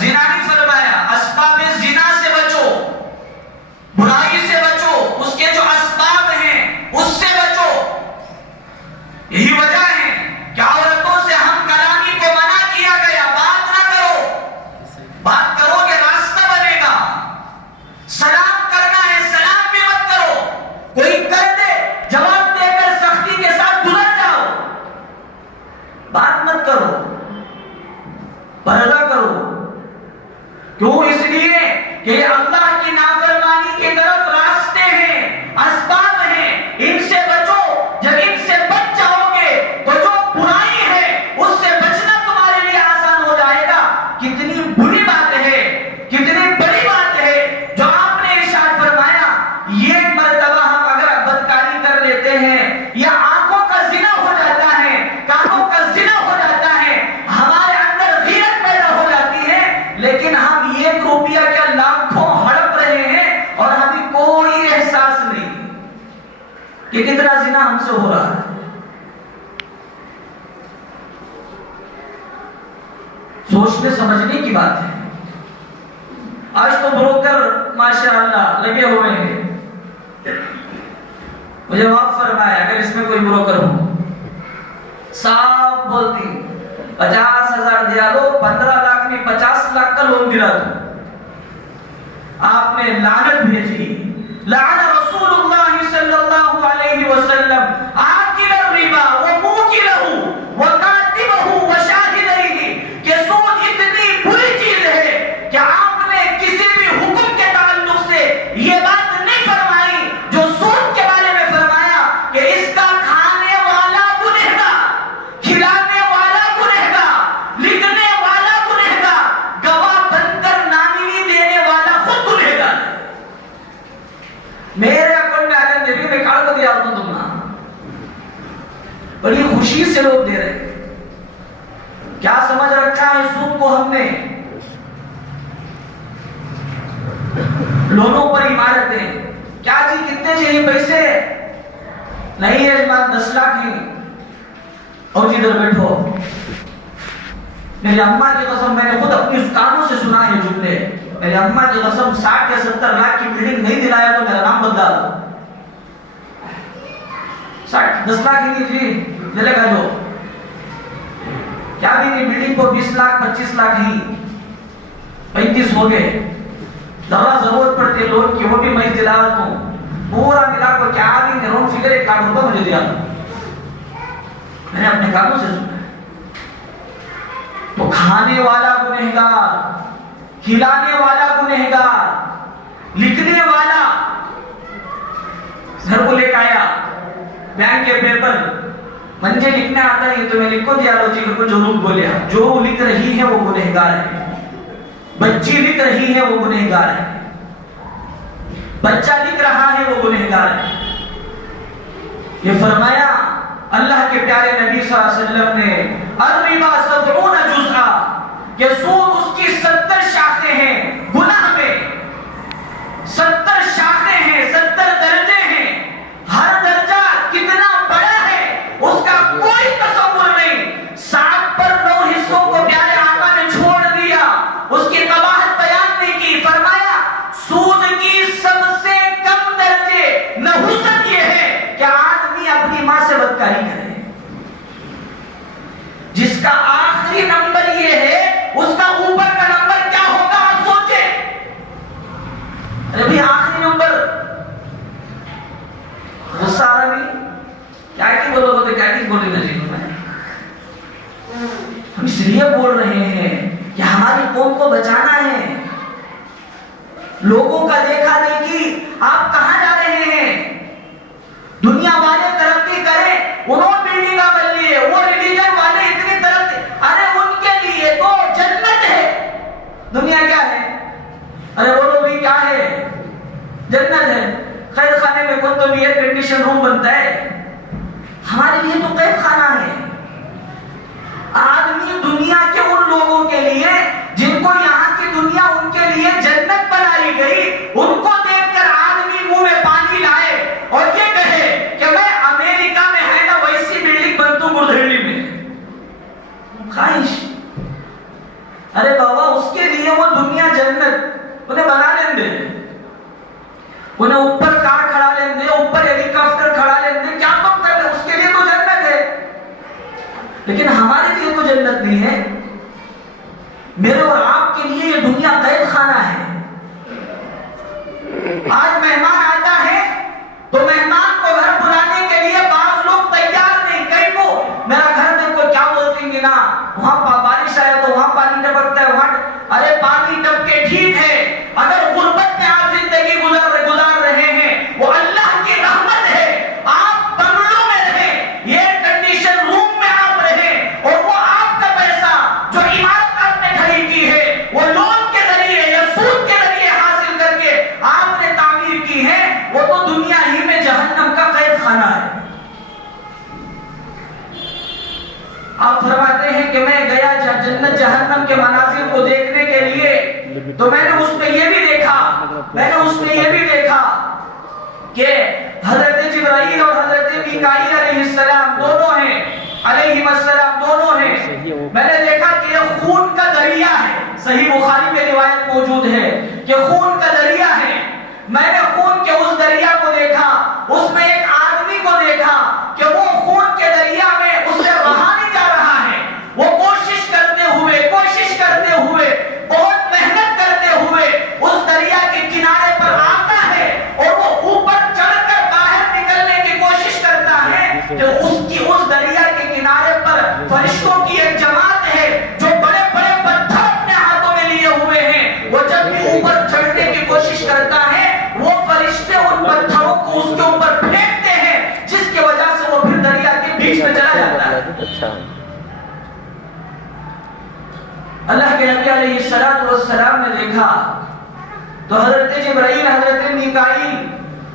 زنا نہیں فرمایا، اسباب زنا سے بچو، برائی سے بچو، اس کے جو اسباب ہیں اس سے بچو۔ یہی وجہ ہے کہ عورتوں سے ہم کلامی کو منع کیا گیا، بات نہ کرو، بات کرو کہ راستہ بنے گا۔ سلام کرنا ہے، سلام بھی مت کرو، کوئی کر دے جواب دے کر سختی کے ساتھ گزر جاؤ، بات مت کرو، پردہ کرو۔ کیوں؟ اس لیے کہ یہ اللہ کی نافرمانی کی طرف راستے ہیں، اسباب ہیں، ان سے بچو۔ جب ان سے بچ جاؤ گے تو جو برائی ہے اس سے بچنا تمہارے لیے آسان ہو جائے گا۔ کتنی بری بات ہے، کتنی بڑی بات ہے جو آپ نے ارشاد فرمایا، یہ مرتبہ ہم اگر بدکاری کر لیتے ہیں یا آنکھوں کا زنا ہو جاتا ہے، کانوں کا زنا ہو جاتا ہے، ہمارے اندر غیرت پیدا ہو جاتی ہے، لیکن ہم 1 روپیہ کیا لاکھوں ہڑپ رہے ہیں اور ہمیں کوئی احساس نہیں کہ کتنا زنا ہم سے ہو رہا ہے۔ سوچنے سمجھنے کی بات ہے۔ آج تو بروکر ماشاءاللہ لگے ہوئے ہیں، مجھے معاف فرمایا اگر اس میں کوئی بروکر ہو، صاف بولتی 50,000 دیا دو، 15 لاکھ میں 50 لاکھ کا لون دلا دو۔ آپ نے لعنت بھیجی، لعن رسول اللہ صلی اللہ علیہ وسلم آکل الربا وموکلہ وکاتبہ وشاہدیہ، کہ سود اتنی بری چیز ہے کہ آپ نے کسی بھی حکم کے تعلق سے یہ بات نہیں فرمائی جو سود کے بارے میں فرمایا کہ اس کا کھانے والا گنہگار، کھلانے والا گنہگار، لکھنے والا گنہگار، گواہ بن کر نامزدگی دینے والا خود گنہگار۔ میرے اکاؤنٹ میں آگے دیوی میں کاڑ کو دیا ہوتا تم نا، بڑی خوشی سے لوگ دے رہے۔ کیا سمجھ رکھا ہے سود کو ہم نے؟ لونوں پر عمارتیں، کیا جی کتنے چاہیے پیسے؟ نہیں ہے جماعت 10 لاکھ ہی، اور جدھر بیٹھو۔ میری اماں کی قسم، میں نے خود اپنی کانوں سے سنا ہے جملے، میری اماں کی قسم 60 یا 70 لاکھ کی بلڈنگ نہیں دلایا تو میرا نام بدلا دو۔ 10 لاکھ ہی نہیں جی دلے گا جو، کیا بھی نہیں بلڈنگ کو 20 لاکھ 25 لاکھ ہی 35 ہو گئے۔ ذرا ضرورت پڑتی ہے لون کی، وہ بھی میں دلاوت ہوں، پورا ملا کو کیا بھی نہیں، رون فگر 1 لاکھ روپے مجھے دیا۔ میں نے اپنے کانوں سے سنا۔ تو کھانے والا گنہگار، کھلانے والا گنہگار، لکھنے والا، گھر کو لے کے آیا بینک کے پیپر، مجھے لکھنا آتا ہے تو میں لکھو دیا لو جی کو جو بولیا، جو لکھ رہی ہے وہ گنہگار ہے، بچی لکھ رہی ہے وہ گنہگار ہے، بچہ لکھ رہا ہے وہ گنہگار ہے۔ یہ فرمایا اللہ کے پیارے نبی صلی اللہ علیہ وسلم نے، الربا 70 جزءا، کہ سود اس کی 70 شاخیں ہیں، گناہ میں 70 شاخیں ہیں، 70 درجے ہیں، ہر درجہ کتنا بڑا ہے اس کا کوئی تصور نہیں۔ 7 پر 9 حصوں کو پیارے آقا نے چھوڑ دیا، اس کی قباحت بیان نہیں کی۔ فرمایا سود کی سب سے کم درجے نحوست یہ ہے کہ آدمی اپنی ماں سے بدکاری کرے، جس کا آخری نمبر یہ ہے اس کا اوپر کا نمبر کیا ہوگا آپ سوچیں۔ ارے بھئی آخری نمبر، غصہ آ رہا نہیں، کیا کی بولو گے تو کیا کی بولے گا جی؟ ہم اس لیے بول رہے ہیں کہ ہماری قوم کو بچانا ہے۔ لوگوں کا دیکھا دیکھی، آپ کہاں جا رہے ہیں؟ دنیا والے ترقی کریں، انہوں بلڈنگاں بن لیے، وہ ریلیجن والے اتنی ترقی، ارے ان کے لیے تو جنت ہے، دنیا کیا ہے؟ ارے بولو بھی کیا ہے؟ جنت ہے۔ قید خانے میں کون تو بھی ایئر کنڈیشن روم بنتا ہے، ہمارے لیے تو قید خانہ ہے۔ آدمی دنیا کے ان لوگوں کے لیے جن کو یہاں کی دنیا ان کے لیے جنت بنائی گئی، ان کو دیکھ کر آدمی منہ میں پانی لائے اور یہ کہے کہ میں امریکہ میں ہے نا ویسی بلڈنگ بنتوں گردھڑی میں، خواہش۔ ارے بابا اس کے لیے انہیں اوپر کار کھڑا لیں دے، اوپر ہیلی کاپٹر کھڑا لیں دے، کیا تم کر لیں؟ اس کے لیے تو جنت ہے، لیکن ہمارے لیے تو جنت نہیں ہے۔ میرے اور آپ کے لیے یہ دنیا قید خانہ ہے۔ آج مہمان آتا ہے تو مہمان کو گھر بلانے کے لیے بعض لوگ تیار نہیں، کئی کو میرا گھر دیکھو کیا بولتے ہیں نا، وہاں بارش آیا تو وہاں پانی ٹپکتا ہے، وہاں ارے پانی ٹپکے ٹھیک ہے، اگر غربت میں آپ زندگی گزار رہے ہیں وہ اللہ کی رحمت ہے۔ آپ بنگلوں میں رہیں، ایئر کنڈیشن روم میں آپ رہیں، اور وہ آپ کا پیسہ جو عمارت آپ نے کھڑی کی ہے وہ لون کے ذریعے یا سود کے ذریعے حاصل کر کے آپ نے تعمیر کی ہے، وہ تو دنیا ہی میں جہنم کا قید خانہ ہے۔ آپ فرماتے ہیں کہ میں گیا جنت جہنم کے مناظر کو دیکھنے کے لیے، تو میں نے اس میں یہ بھی دیکھا کہ حضرت جبرائیل اور حضرت میکائیل علیہ السلام دونوں ہیں، میں نے دیکھا کہ یہ خون کا دریا ہے، صحیح بخاری میں روایت موجود ہے کہ خون کا دریا ہے۔ میں نے خون کے اس دریا کو دیکھا، اس میں ایک آدمی کو دیکھا کہ وہ خون کے دریا میں اسے رہا نہیں جا رہا ہے، وہ کوشش کرتے ہوئے بہت محنت کرتے ہوئے اس دریا کے کنارے پر آتا ہے، اور وہ اوپر چڑھ کر باہر نکلنے کی کوشش کرتا ہے کہ اس دریا کے کنارے پر فرشتوں کی ایک جماعت ہے جو بڑے بڑے پتھر اپنے ہاتھوں میں لیے ہوئے ہیں، وہ جب بھی اوپر چڑھنے کی کوشش کرتا ہے وہ فرشتے ان پتھروں کو اس کے اوپر پھینکتے ہیں، جس کی وجہ سے وہ پھر دریا کے بیچ میں چلا جاتا ہے۔ اللہ کے نبی علیہ السلام نے دیکھا تو حضرت جبرائیل حضرت میکائیل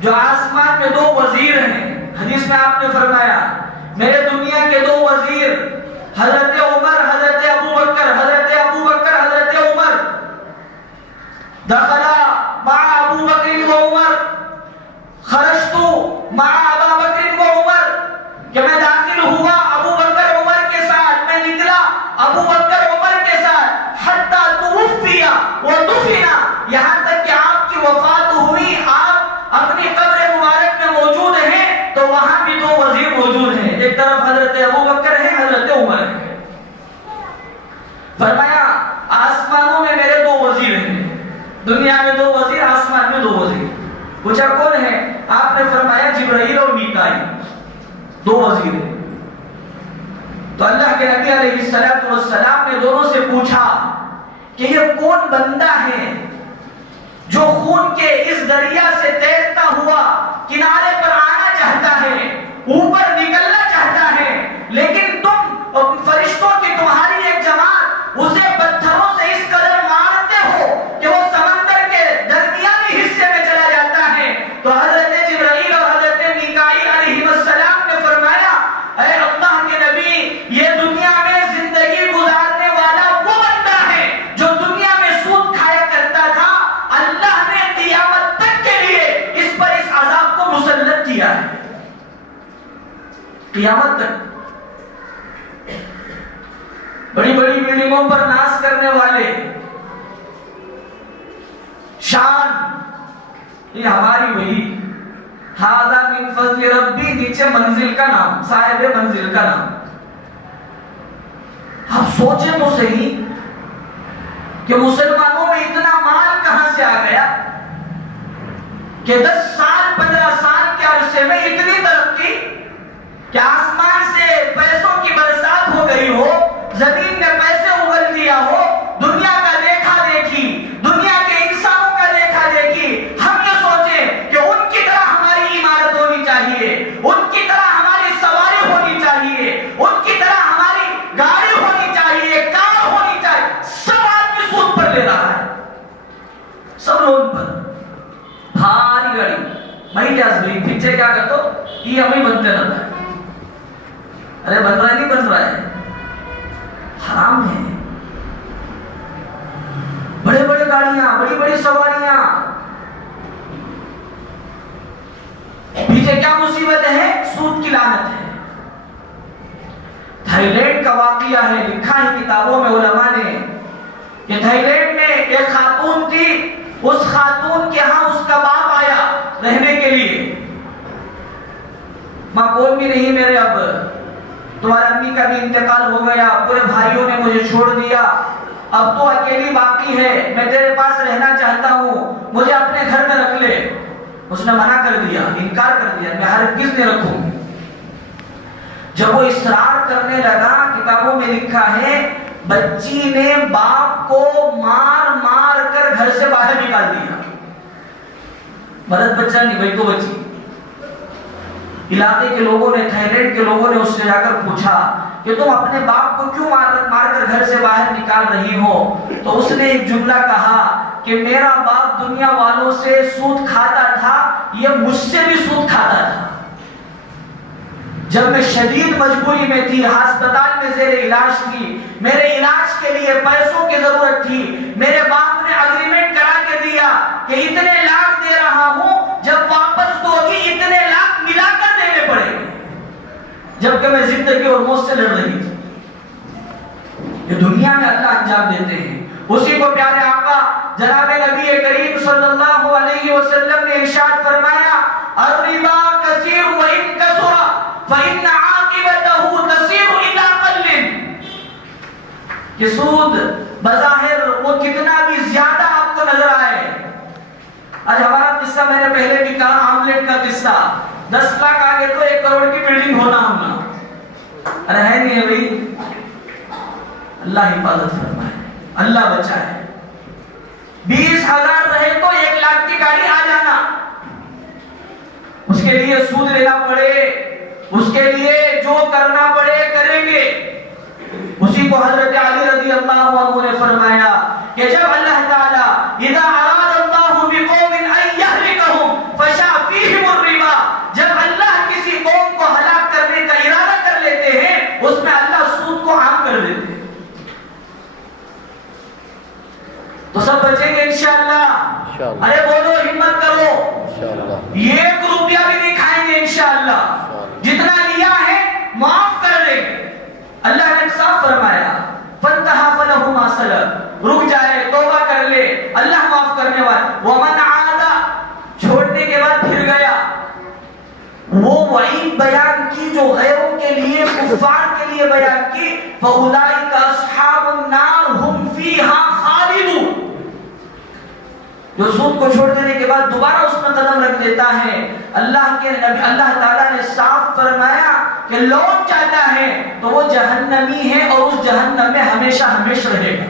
جو آسمان میں دو وزیر ہیں، حدیث میں آپ نے فرمایا میرے دنیا کے دو وزیر حضرت عمر حضرت ابو بکر حضرت عمر، دخلا مع ابو بکر و عمر خرجت مع ابا بکر و عمر، کہ میں داخل ہوا ابو بکر عمر کے ساتھ، میں نکلا ابو بکر عمر کے ساتھ، حتی توفی و دفنا، یہاں تک کہ آپ کی وفات ہوئی، آپ اپنی قبر مبارک میں موجود ہیں تو وہاں بھی دو وزیر موجود ہیں، ایک طرف حضرت ابو بکر ہے حضرت عمر ہے۔ فرمایا آسمانوں میں میرے دو وزیر ہیں، دنیا میں دو وزیر، آسمان میں دو وزیر۔ پوچھا کون ہے؟ آپ نے فرمایا جبرائیل اور میکائیل، دو وزیر ہیں۔ تو اللہ کے نبی علیہ السلام نے دونوں سے پوچھا کہ یہ کون بندہ ہے جو خون کے اس دریا سے تیرتا ہوا کنارے پر آنا چاہتا ہے، اوپر نکلنا چاہتا ہے، لیکن تم فرشتوں کی تمہاری ایک جماعت اسے پتھروں سے اس قدر مارتے ہو کہ وہ سمندر کے درمیانی حصے میں چلا جاتا ہے۔ تو حضرت جبرائیل اور حضرت میکائیل علیہ السلام نے فرمایا اے اللہ کے نبی، یہ دنیا میں زندگی گزارنے والا وہ بندہ ہے جو دنیا میں سود کھایا کرتا تھا، اللہ نے قیامت تک کے لیے اس پر اس عذاب کو مسلط کیا ہے، قیامت تک۔ بڑی بڑی بلڈنگوں پر ناز کرنے والے، شان، یہ ہماری وہی ھذا من فضل ربی، نیچے منزل کا نام، صاحب منزل کا نام۔ آپ سوچیں تو صحیح کہ مسلمانوں میں اتنا مال کہاں سے آ گیا کہ 10 سال 15 سال کے عرصے میں اتنی ترقی کہ آسمان سے پیسوں کی برسات ہو گئی ہو، زمین نے پیسے اگل دیا ہو، دنیا کا دیکھا دیکھی، دنیا کے انسانوں کا دیکھا دیکھی، ہم یہ سوچیں کہ ان کی طرح ہماری عمارت ہونی چاہیے، ان کی طرح ہماری سواری ہونی چاہیے، ان کی طرح ہماری گاڑی ہونی چاہیے، کار ہونی چاہیے۔ سب آدمی سود پر لے رہا ہے، سب لون پر، بھاری گاڑی میں پیچھے کیا کرتا یہ ہمیں بنتے رہتا ہے، ارے بن رہا ہے نہیں بن رہا ہے، حرام ہے۔ بڑے بڑے گاڑیاں، بڑی بڑی سواریاں، پیچھے کیا مصیبت ہے؟ سود کی لعنت ہے۔ تھائی لینڈ کا واقعہ ہے، لکھا ہے کتابوں میں علماء نے کہ تھائی لینڈ میں ایک خاتون تھی، اس خاتون کے ہاں اس کا باپ آیا رہنے کے لیے. ماں کوئی بھی نہیں میرے، اب تمہارے امی کا بھی انتقال ہو گیا، پورے بھائیوں نے مجھے چھوڑ دیا، اب تو اکیلی باقی ہے، میں تیرے پاس رہنا چاہتا ہوں، مجھے اپنے گھر میں رکھ لے. اس نے منع کر دیا، انکار کر دیا، میں ہرگز نہیں رکھوں. جب وہ اصرار کرنے لگا، کتابوں میں لکھا ہے بچی نے باپ کو مار مار کر گھر سے باہر نکال دیا. مرد بچہ نہیں بھائی، تو بچی. علاقے کے لوگوں نے، تھائی لینڈ کے لوگوں نے اس سے جا کر پوچھا کہ تم اپنے باپ کو کیوں مار کر گھر سے باہر نکال رہی ہو؟ تو اس نے ایک جملہ کہا کہ میرا باپ دنیا والوں سے سود کھاتا تھا، یہ مجھ سے بھی سود کھاتا تھا. جب میں شدید مجبوری میں تھی، ہسپتال میں زیر علاج تھی، میرے علاج کے لیے پیسوں کی ضرورت تھی، میرے باپ نے اگریمنٹ کرا کے دیا کہ اتنے لاکھ دے رہا ہوں، جب واپس دو گی اتنے لاکھ ملا کر دینے پڑے گے، جبکہ میں زندگی اور موت سے لڑ رہی تھی. یہ دنیا میں اللہ انجام دیتے ہیں. اسی کو پیارے آقا جناب نبی کریم صلی اللہ علیہ وسلم نے ارشاد فرمایا، الربا کثیر وان کثر فإن عاقبته تصير إلى قل. کہ سود بظاہر وہ کتنا بھی زیادہ آپ کو نظر آئے. آج ہمارا قصہ میں نے پہلے بھی کہا، آملیٹ کا قصہ، 10 لاکھ آگے تو 1 کروڑ کی بلڈنگ ہونا. ارے ہے نہیں ہے بھائی. اللہ حفاظت فرمائے، اللہ بچائے. 20,000 رہے تو 1 لاکھ کی گاڑی آ جانا. اس کے لیے سود لینا پڑے، اس کے لیے جو کرنا پڑے کریں گے. اسی کو حضرت علی رضی اللہ عنہ نے فرمایا کہ جب اللہ تعالی اذا اراد اللہ بقوم ان یہلکہم فشاء فیہم الربا، جب اللہ کسی قوم کو ہلاک کرنے کا ارادہ کر لیتے ہیں، اس میں اللہ سود کو عام کر دیتے ہیں. تو سب بچیں گے انشاءاللہ. ارے بولو، ہمت کرو، 1 روپیہ بھی نہیں کھائیں گے انشاءاللہ. جتنا لیا ہے معاف کر دیں گے. اللہ نے صاف فرمایا فَانْتَهَا فَلَهُ مَا سَلَفَ، رک جائے، توبہ کر لے، اللہ معاف کرنے والا. وَمَنْ عَادَ، چھوڑنے کے بعد پھر گیا. وہ وعید بیان کی جو غیروں کے لیے، کفار کے لیے بیان کی، فَأُولَئِكَ أَصْحَابُ النَّارِ هُمْ فِيهَا خَالِدُونَ. جو سود کو چھوڑ دینے کے بعد دوبارہ اس میں قدم رکھ دیتا ہے، اللہ کے نبی اللہ تعالیٰ نے صاف فرمایا کہ لوٹ جاتا ہے تو وہ جہنمی ہے اور اس جہنم میں ہمیشہ ہمیشہ رہے گا.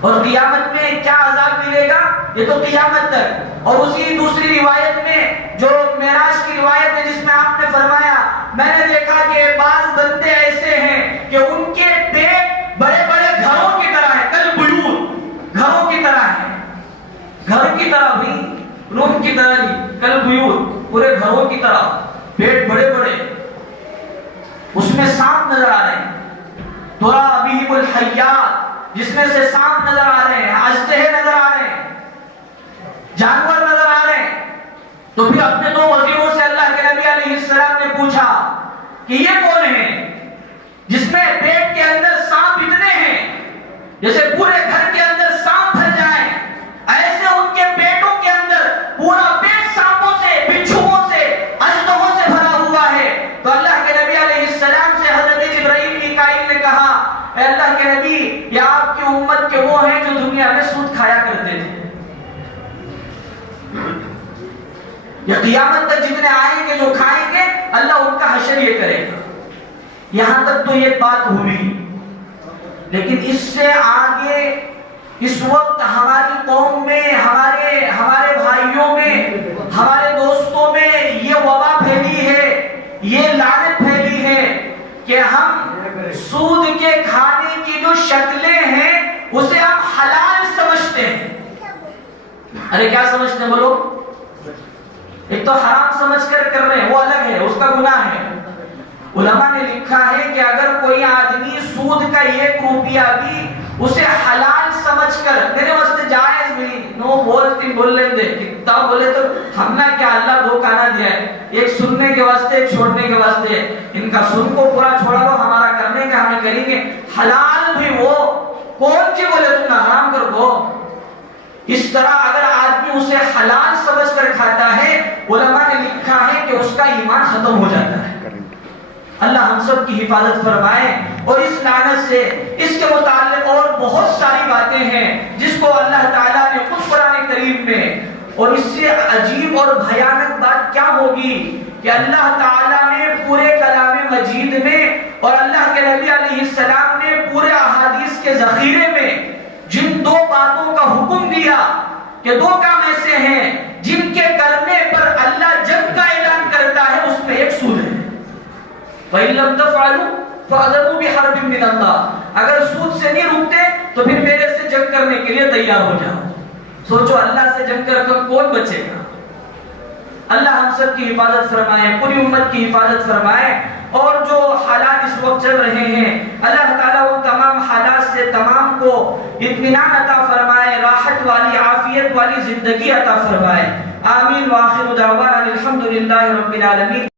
اور قیامت میں کیا عذاب ملے گا یہ تو قیامت تک. اور اسی دوسری روایت میں جو معراج کی روایت ہے جس میں آپ نے فرمایا، میں نے دیکھا کہ بعض بندے ایسے ہیں کہ ان کے پیٹ بڑے بڑے گھروں کی طرح ہے، کالبیوت، گھروں کی طرح ہے. گھر کی طرح بھی، روم کی طرح نہیں، کالبیوت، پورے گھروں کی طرح، پیٹ بڑے بڑے، اس میں سانپ نظر آ رہے ہیں. ترابیب الحیات، جس میں سے سانپ نظر آ رہے ہیں، اژدہے نظر آ رہے ہیں، جانور نظر آ رہے ہیں. تو پھر اپنے 2 وزیروں سے اللہ کے نبی علیہ السلام نے پوچھا کہ یہ کون ہے جس میں پیٹ کے اندر سانپ اتنے ہیں جیسے پورے گھر کے اندر سانپ بھر جائیں، ایسے ان کے پیٹوں کے اندر پورا پیٹ سانپوں سے، بچھوؤں سے، اژدہوں سے بھرا ہوا ہے. تو اللہ کے نبی علیہ السلام سے حضرت جبرائیل میکائیل نے کہا، اے اللہ کے نبی، یہ آپ کی امت کے وہ ہیں جو دنیا میں سود کھایا کرتے تھے. یہ قیامت تک جتنے آئیں گے جو کھائیں گے، اللہ ان کا حشر یہ کرے گا. یہاں تک تو یہ بات ہوئی، لیکن اس سے آگے اس وقت ہماری قوم میں، ہمارے بھائیوں میں، ہمارے دوستوں میں یہ وبا پھیلی ہے، یہ لعنت پھیلی ہے کہ ہم سود کے کھانے کی جو شکلیں ہیں اسے ہم حلال سمجھتے ہیں. ارے کیا سمجھتے ہیں بولو؟ ایک تو حرام سمجھ کر رہے ہیں، وہ الگ ہے، اس کا گناہ ہے. علماء نے لکھا ہے کہ اگر کوئی آدمی سود کا 1 روپیہ بھی اسے حلال سمجھ کر، میرے واسطے جائز بھی نو بول لیں دے، کتنا بولے تو ہم نے کیا، اللہ 2 کانا دیا ہے، ایک سننے کے واسطے ایک چھوڑنے کے واسطے. ان کا سن کو پورا چھوڑا دو، ہمارا کرنے کا ہمیں کریں گے. حلال بھی وہ کون سی بولے تم نہ حرام کر دو. اس طرح اگر آدمی اسے حلال سمجھ کر کھاتا ہے، علماء نے لکھا ہے کہ اس کا ایمان ختم ہو جاتا ہے۔ اللہ ہم سب کی حفاظت فرمائے، اور اس لعنت سے اس کے متعلق اور بہت ساری باتیں ہیں جس کو اللہ تعالیٰ نے خود قرآن کریم میں، اور اس سے عجیب اور بھیانک بات کیا ہوگی کہ اللہ تعالیٰ نے پورے کلام مجید میں اور اللہ کے نبی علیہ السلام نے پورے احادیث کے ذخیرے میں جن دو باتوں کا حکم دیا کہ دو کام ایسے ہیں جن کے کرنے پر اللہ جنگ کا اعلان کرتا ہے، اس میں ایک سود ہے۔ وَإِن لَّمْ تَفْعَلُوا فَأْذَنُوا بِحَرْبٍ مِّنَ اللَّهِ، اگر سود سے نہیں رکتے تو پھر میرے سے جنگ کرنے کے لیے تیار ہو جاؤ۔ سوچو اللہ سے جنگ کر کر کون بچے گا؟ اللہ ہم سب کی حفاظت فرمائے، پوری امت کی حفاظت فرمائے، اور جو حالات اس وقت چل رہے ہیں اللہ تعالیٰ ان تمام حالات سے تمام کو اطمینان عطا فرمائے، راحت والی عافیت والی زندگی عطا فرمائے۔ آمین۔ وآخر دعوانا الحمدللہ رب العالمین۔